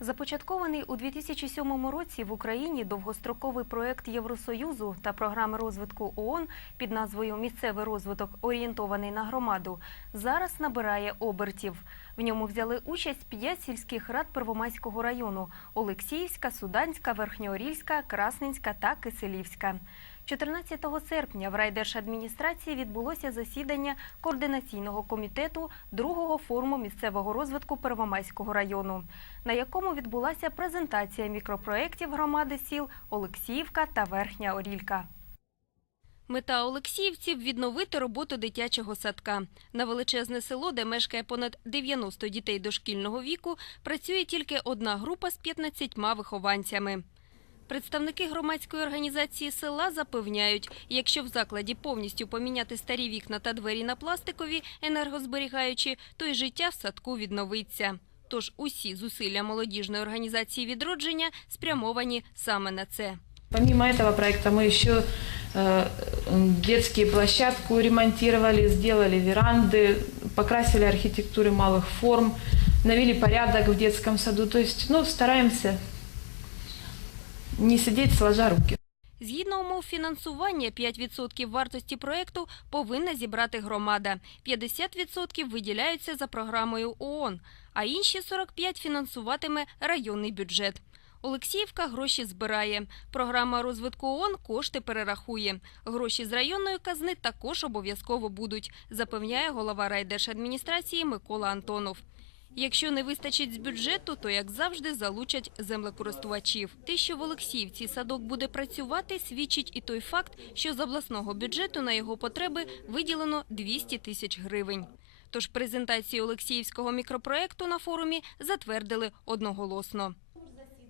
Започаткований у 2007 році в Україні довгостроковий проект Євросоюзу та програми розвитку ООН під назвою Місцевий розвиток орієнтований на громаду зараз набирає обертів. В ньому взяли участь п'ять сільських рад Первомайського району: Олексіївська, Суданська, Верхньоорільська, Красненська та Киселівська. 14 серпня в райдержадміністрації відбулося засідання координаційного комітету другого форуму місцевого розвитку Первомайського району, на якому відбулася презентація мікропроєктів громади сіл Олексіївка та Верхня Орілька. Мета Олексіївців відновити роботу дитячого садка. На величезне село, де мешкає понад 90 дітей дошкільного віку, працює тільки одна група з 15 вихованцями. Представники громадської організації села запевняють, якщо в закладі повністю поміняти старі вікна та двері на пластикові, енергозберігаючі, то й життя в садку відновиться. Тож усі зусилля молодіжної організації відродження спрямовані саме на це. Помимо этого проекта мы еще э, детские площадку ремонтировали, сделали веранды, покрасили архитектуры малых форм, навели порядок в детском саду. То есть, ну, стараемся не сидеть сложа руки. Згідно умов фінансування, 5% вартості проекту повинна зібрати громада. 50% виділяються за програмою ООН, а інші 45% фінансуватиме районний бюджет. Олексіївка гроші збирає. Програма розвитку ООН кошти перерахує. Гроші з районної казни також обов'язково будуть, запевняє голова райдержадміністрації Микола Антонов. Якщо не вистачить з бюджету, то як завжди залучать землекористувачів. Те, що в Олексіївці садок буде працювати, свідчить і той факт, що з обласного бюджету на його потреби виділено 200 тисяч гривень. Тож презентацію Олексіївського мікропроекту на форумі затвердили одноголосно.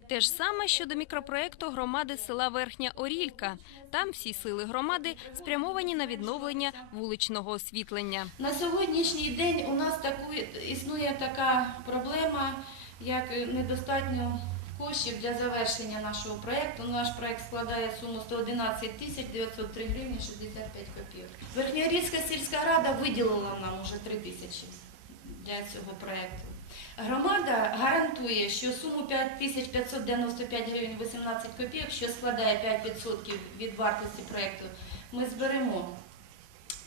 Те ж саме щодо мікропроекту громади села Верхня Орілька. Там всі сили громади спрямовані на відновлення вуличного освітлення. На сьогоднішній день у нас таку, існує така проблема, як недостатньо коштів для завершення нашого проєкту. Наш проєкт складає суму 111 тисяч 903 гривні 65 копійок. Верхньорільська сільська рада виділила нам уже 3 тисячі для цього проєкту. Громада гарантує, що суму 5595 гривень 18 копійок, що складає 5% від вартості проєкту, ми зберемо.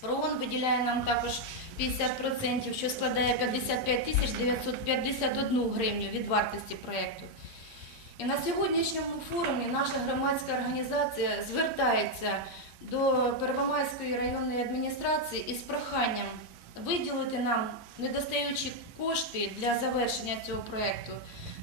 РООН виділяє нам також 50%, що складає 55 тисяч 951 гривню від вартості проєкту. І на сьогоднішньому форумі наша громадська організація звертається до Первомайської районної адміністрації із проханням виділити нам недостаючі кошти для завершення цього проєкту,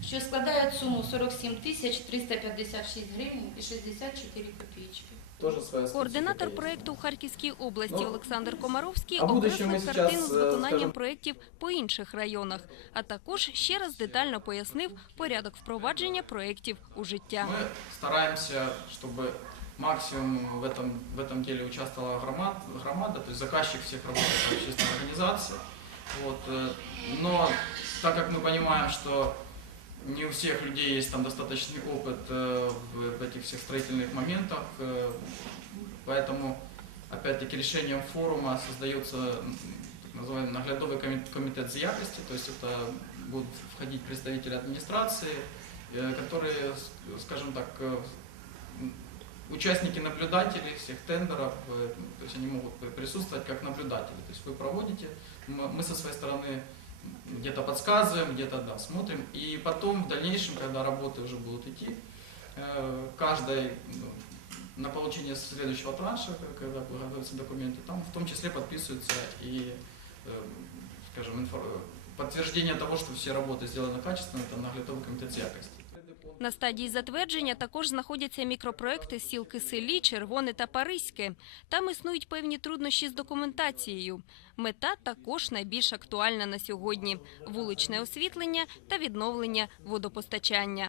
що складають суму 47 тисяч 356 гривень і 64 копійки. Тоже своя Координатор специфика есть. проекту у Харківській області Ну, Олександр Комаровський а будущем окреслив ми картину сейчас, з е, виконанням скажем- проєктів по інших районах, а також ще раз детально пояснив порядок впровадження проєктів у життя. Мы стараемся, чтобы максимум в этом, в этом деле участвовала громад, громада, то есть заказчик всех работ это общественная организация. Вот, э, но так как мы понимаем, что не у всех людей есть там достаточный опыт э, в, этих всех строительных моментах, э, поэтому опять-таки решением форума создается так называемый наглядовый коми- комитет за якости, то есть это будут входить представители администрации, которые, скажем так, э, м, участники наблюдатели всех тендеров, э, то есть они могут при- присутствовать как наблюдатели. То есть вы проводите, мы со своей стороны где-то подсказываем, где-то да, смотрим. И потом в дальнейшем, когда работы уже будут идти, э, каждой ну, на получение следующего транша, когда готовятся документы, там в том числе подписываются и, э, скажем, подтверждение того, что все работы сделаны качественно, это наглядовый комитет якости. На стадії затвердження також знаходяться мікропроекти сіл Киселі, Червоне та Паризьке. Там існують певні труднощі з документацією. Мета також найбільш актуальна на сьогодні – вуличне освітлення та відновлення водопостачання.